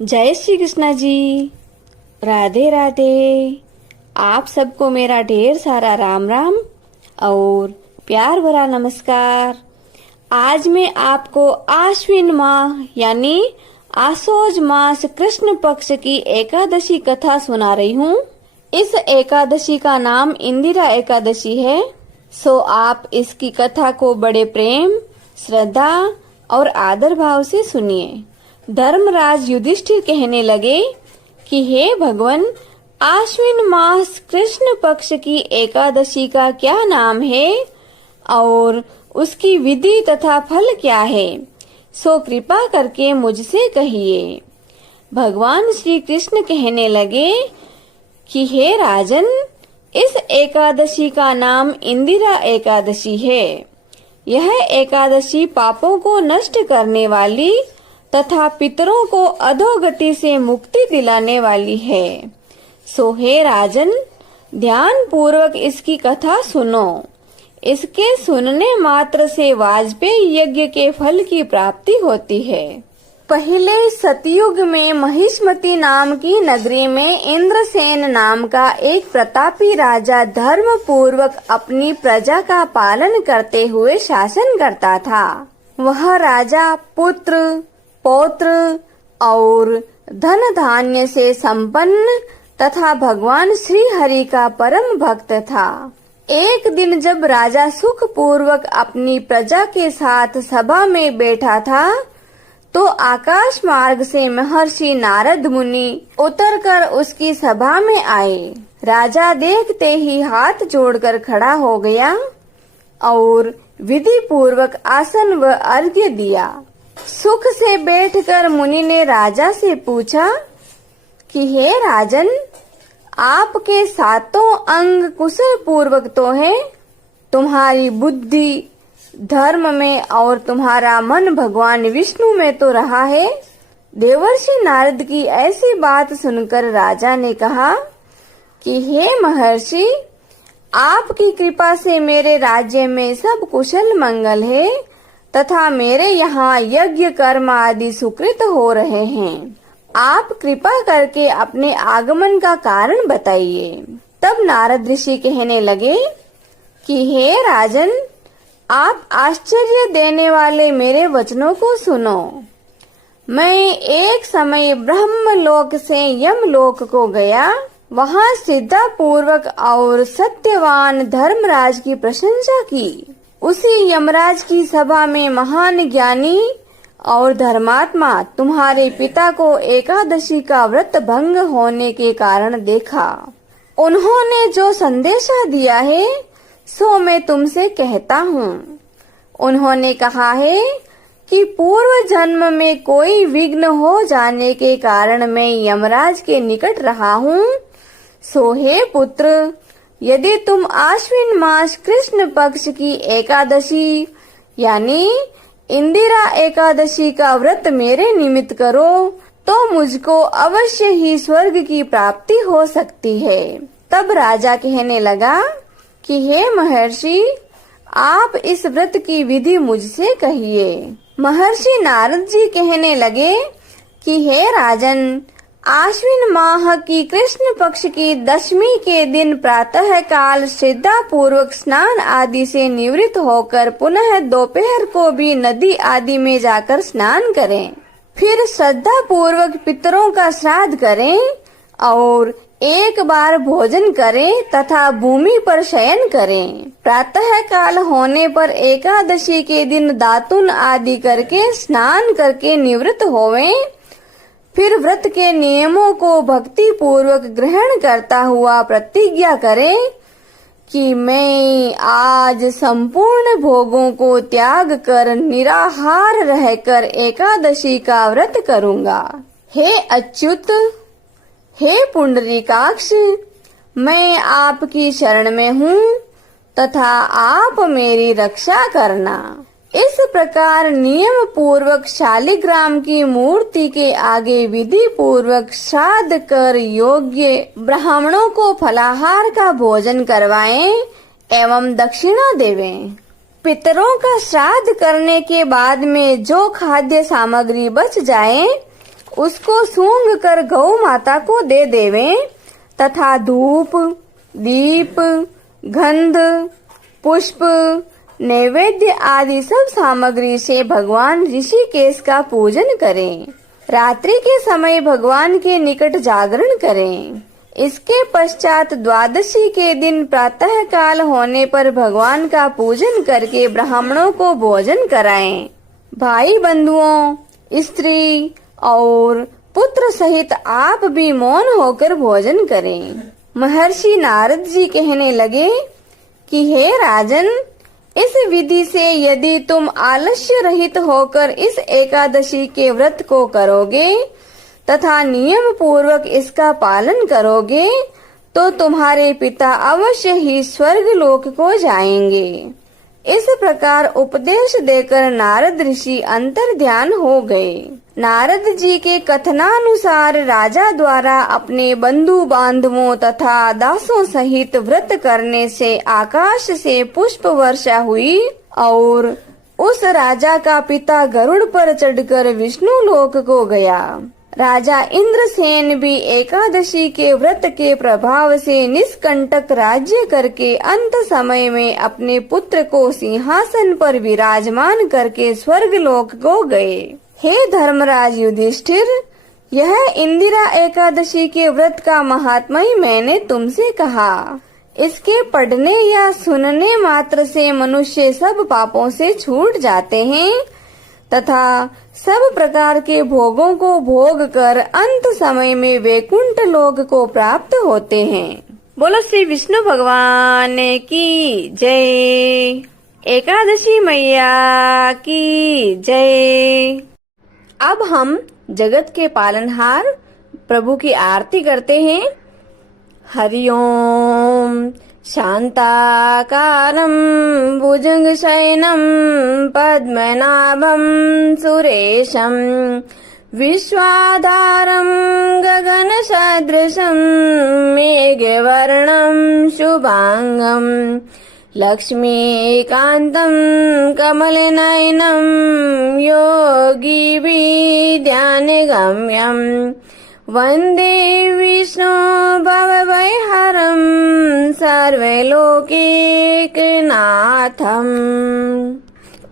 जय श्री कृष्णा जी। राधे राधे। आप सबको मेरा ढेर सारा राम राम और प्यार भरा नमस्कार। आज मैं आपको आश्विन माह यानी आसोज मास कृष्ण पक्ष की एकादशी कथा सुना रही हूँ। इस एकादशी का नाम इंदिरा एकादशी है। सो आप इसकी कथा को बड़े प्रेम, श्रद्धा और आदर भाव से सुनिए। धर्मराज युधिष्ठिर कहने लगे कि हे भगवान, आश्विन मास कृष्ण पक्ष की एकादशी का क्या नाम है और उसकी विधि तथा फल क्या है, सो कृपा करके मुझसे कहिए। भगवान श्री कृष्ण कहने लगे कि हे राजन, इस एकादशी का नाम इंदिरा एकादशी है। यह एकादशी पापों को नष्ट करने वाली तथा पितरों को अधोगति से मुक्ति दिलाने वाली है। सो हे राजन, ध्यान पूर्वक इसकी कथा सुनो। इसके सुनने मात्र से वाजपेयी यज्ञ के फल की प्राप्ति होती है। पहले सतयुग में महिष्मती नाम की नगरी में इंद्रसेन नाम का एक प्रतापी राजा धर्म पूर्वक अपनी प्रजा का पालन करते हुए शासन करता था। वह राजा पुत्र, पौत्र और धन धान्य से संपन्न तथा भगवान श्री हरि का परम भक्त था। एक दिन जब राजा सुख पूर्वक अपनी प्रजा के साथ सभा में बैठा था, तो आकाश मार्ग से महर्षि नारद मुनि उतरकर उसकी सभा में आए। राजा देखते ही हाथ जोड़कर खड़ा हो गया और विधि पूर्वक आसन व अर्घ्य दिया। सुख से बैठकर मुनि ने राजा से पूछा कि हे राजन, आपके सातों अंग कुशल पूर्वक तो है, तुम्हारी बुद्धि धर्म में और तुम्हारा मन भगवान विष्णु में तो रहा है। देवर्षि नारद की ऐसी बात सुनकर राजा ने कहा कि हे महर्षि, आपकी कृपा से मेरे राज्य में सब कुशल मंगल है तथा मेरे यहाँ यज्ञ कर्म आदि सुकृत हो रहे हैं। आप कृपा करके अपने आगमन का कारण बताइए। तब नारद ऋषि कहने लगे कि हे राजन, आप आश्चर्य देने वाले मेरे वचनों को सुनो। मैं एक समय ब्रह्मलोक से यमलोक को गया। वहाँ श्रद्धा पूर्वक और सत्यवान धर्मराज की प्रशंसा की। उसी यमराज की सभा में महान ज्ञानी और धर्मात्मा तुम्हारे पिता को एकादशी का व्रत भंग होने के कारण देखा। उन्होंने जो संदेशा दिया है सो मैं तुमसे कहता हूँ। उन्होंने कहा है कि पूर्व जन्म में कोई विघ्न हो जाने के कारण मैं यमराज के निकट रहा हूँ। सो हे पुत्र, यदि तुम आश्विन मास कृष्ण पक्ष की एकादशी यानी इंदिरा एकादशी का व्रत मेरे निमित्त करो तो मुझको अवश्य ही स्वर्ग की प्राप्ति हो सकती है। तब राजा कहने लगा कि हे महर्षि, आप इस व्रत की विधि मुझसे कहिए। महर्षि नारद जी कहने लगे कि हे राजन, आश्विन माह की कृष्ण पक्ष की दशमी के दिन प्रातः काल श्रद्धा पूर्वक स्नान आदि से निवृत्त होकर पुनः दोपहर को भी नदी आदि में जाकर स्नान करें। फिर श्रद्धा पूर्वक पितरों का श्राद्ध करें और एक बार भोजन करें तथा भूमि पर शयन करें। प्रातः काल होने पर एकादशी के दिन दातुन आदि करके स्नान करके निवृत्त होवें। फिर व्रत के नियमों को भक्ति पूर्वक ग्रहण करता हुआ प्रतिज्ञा करें कि मैं आज संपूर्ण भोगों को त्याग कर निराहार रहकर एकादशी का व्रत करूंगा। हे अच्युत, हे पुंडरीकाक्ष, मैं आपकी शरण में हूँ तथा आप मेरी रक्षा करना। इस प्रकार नियम पूर्वक शालिग्राम की मूर्ति के आगे विधि पूर्वक श्राद्ध कर योग्य ब्राह्मणों को फलाहार का भोजन करवाएं एवं दक्षिणा देवें। पितरों का श्राद्ध करने के बाद में जो खाद्य सामग्री बच जाए उसको सूंघ कर गौ माता को दे देवें तथा धूप, दीप, गंध, पुष्प, नैवेद्य आदि सब सामग्री से भगवान ऋषिकेश का पूजन करें। रात्रि के समय भगवान के निकट जागरण करें। इसके पश्चात द्वादशी के दिन प्रातः काल होने पर भगवान का पूजन करके ब्राह्मणों को भोजन कराएं। भाई बंधुओं, स्त्री और पुत्र सहित आप भी मौन होकर भोजन करें। महर्षि नारद जी कहने लगे कि हे राजन, इस विधि से यदि तुम आलस्य रहित होकर इस एकादशी के व्रत को करोगे तथा नियम पूर्वक इसका पालन करोगे तो तुम्हारे पिता अवश्य ही स्वर्ग लोक को जाएंगे। इस प्रकार उपदेश देकर नारद ऋषि अंतर ध्यान हो गए। नारद जी के कथनानुसार राजा द्वारा अपने बंधु बांधवों तथा दासों सहित व्रत करने से आकाश से पुष्प वर्षा हुई और उस राजा का पिता गरुड़ पर चढ़कर विष्णु लोक को गया। राजा इंद्रसेन भी एकादशी के व्रत के प्रभाव से निष्कंटक राज्य करके अंत समय में अपने पुत्र को सिंहासन पर विराजमान करके स्वर्ग लोक को गए। हे धर्मराज युधिष्ठिर, यह इंदिरा एकादशी के व्रत का महात्म्य मैंने तुमसे कहा। इसके पढ़ने या सुनने मात्र से मनुष्य सब पापों से छूट जाते हैं तथा सब प्रकार के भोगों को भोग कर अंत समय में वैकुंठ लोक को प्राप्त होते हैं। बोलो श्री विष्णु भगवान की जय। एकादशी मैया की जय। अब हम जगत के पालनहार प्रभु की आरती करते हैं। हरि ओम। शान्ताकारं भुजगशयनं पद्मनाभं सुरेशं विश्वाधारं गगनसदृशं मेघवर्णं शुभांगं लक्ष्मीकान्तं कमलनयनं योगिभिर्ध्यानगम्यं वन्दे विष्णु भवभयहरं सर्वलोकैकनाथम्।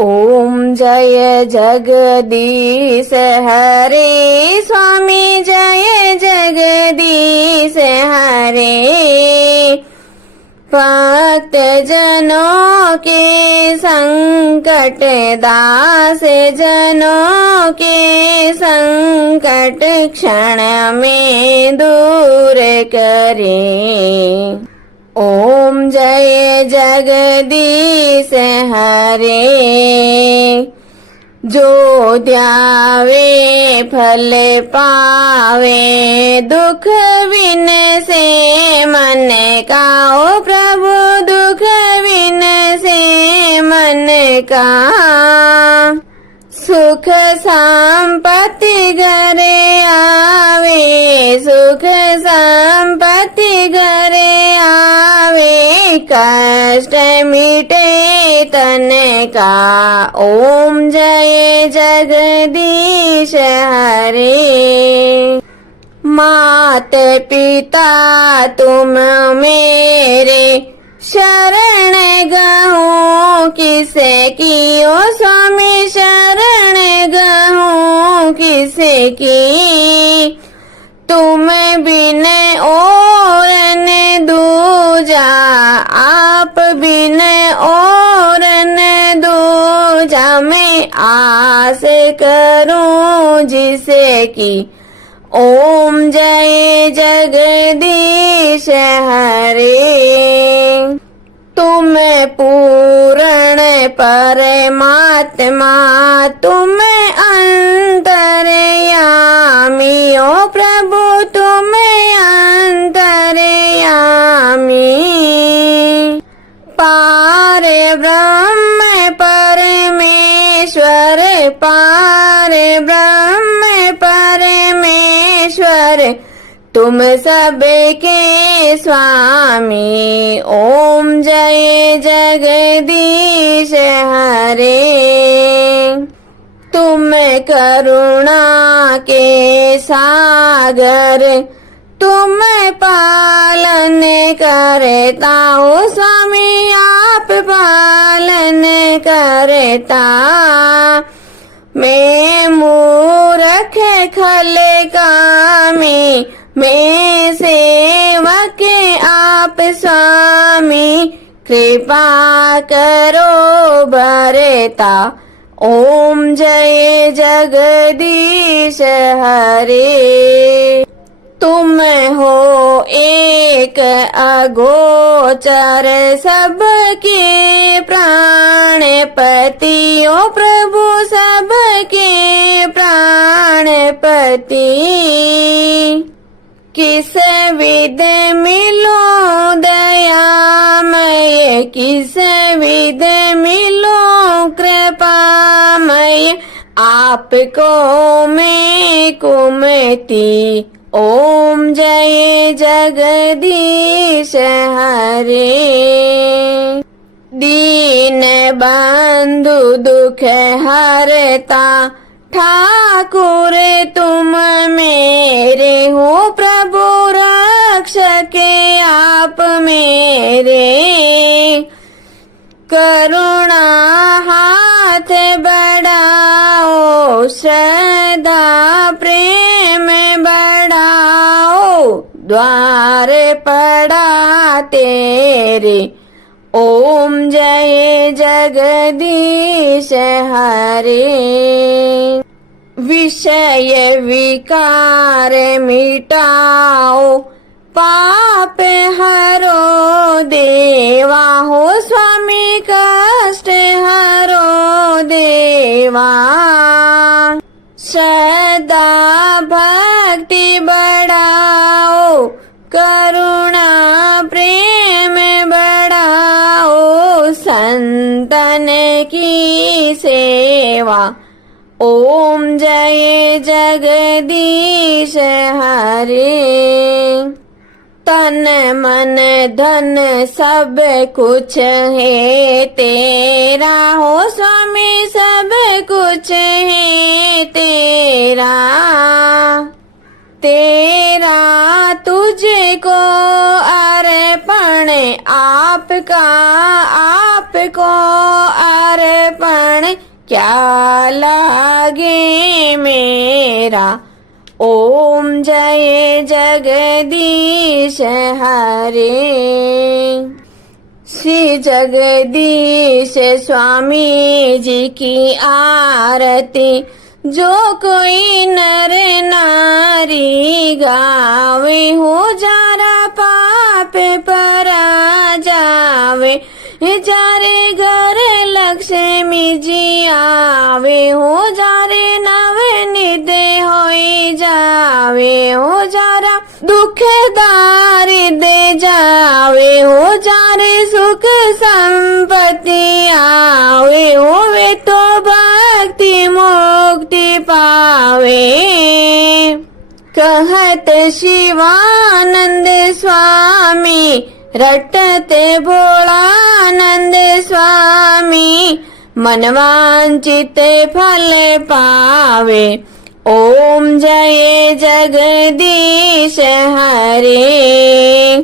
ओम जय जगदीश हरे स्वामी, जय जगदीश हरे। भक्त जनों के संकट, दास जनों के संकट क्षण में दूर करे। ओम जय जगदीश हरे। जो ध्यावे फल पावे, दुख बिन से मन का। ओ प्रभु दुख बिन से मन का। सुख संपत्ति घरे आवे, सुख संपत्ति घरे आवे। कष्ट मिटे तन का। ओम जय जगदीश हरे। मात पिता तुम मेरे, शरण गहूँ किसे की। ओ स्वामी शरण गहूँ किसे की। तुम बिन और न दूजा, आप बिन और न दूजा। मैं आस करूं जिसे की। ओम जय जगदीश हरे। तुम पूर्ण परमात्मा, तुम अंतर्यामी। ओ प्रभु तुम अंतर्यामी। पार ब्रह्म परमेश्वर, पार ब्रह्म परमेश्वर। तुम सबके स्वामी। ओम जय जगदीश हरे। तुम करुणा के सागर, तुम पालन करता हो स्वामी, आप पालन करता। मैं मूर्ख खल कामी, मैं सेवक आप स्वामी, कृपा करो भरता। ओम जय जगदीश हरे। तुम हो एक अगोचर सबके प्राणपति, ओ प्रभु सबके प्राणपति। किस विध मिलो दयामय, किस विध मिलो कृपामय, आपको मैं कुमति। ओम जय जगदीश हरे। दीन बंधु दुख हरता, ठाकुर तुम मेरे हो, प्रभु रक्षक आप मेरे। करुणा हाथ बढ़ाओ, श्रद्धा प्रेम बढ़ाओ, द्वार पड़ा तेरे। ओम जय जगदीश हरे। विषय विकार मिटाओ, पाप हरो देवा हो स्वामी, कष्ट हरो देवा। श्रद्धा भक्ति बढ़ाओ, करुणा प्रेम बढ़ाओ, संतन की सेवा। ओम जय जगदीश हरे। तन मन धन सब कुछ है तेरा हो स्वामी, सब कुछ है तेरा। तेरा तुझको अर्पण, आपका आपको अर्पण, क्या लागे मेरा। ओम जय जगदीश हरे। श्री जगदीश स्वामी जी की आरती, जो कोई नर नारी गावे, हो जारा पाप परा जावे, जारे घर लक्ष्मी जी आवे, हो जारे नवनिध होई जावे, हो जारा दुख दारिद्र जावे, हो जारे सुख संपत्ति आवे, होवे तो भक्ति मुक्ति पावे। कहत शिवानंद स्वामी, रटते भोलानंद स्वामी, मनवांचित फल पावे। ओम जय जगदीश हरे।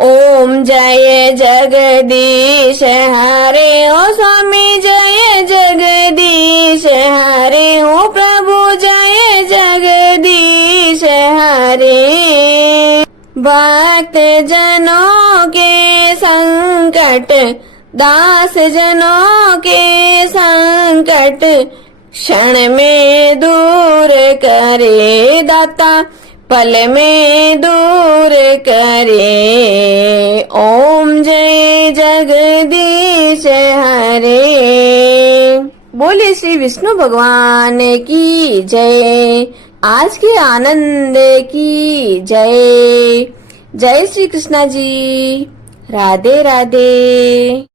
ओम जय जगदीश हरे। ओ स्वामी जय जगदीश हरे, ओ प्रभु जय जगदीश हरे। भक्त जनों के संकट, दास जनों के संकट, क्षण में दूर करे दाता, पल में दूर करे। ओम जय जगदीश हरे। बोले श्री विष्णु भगवान की जय। आज के आनंद की जय। जय श्री कृष्णा जी। राधे राधे।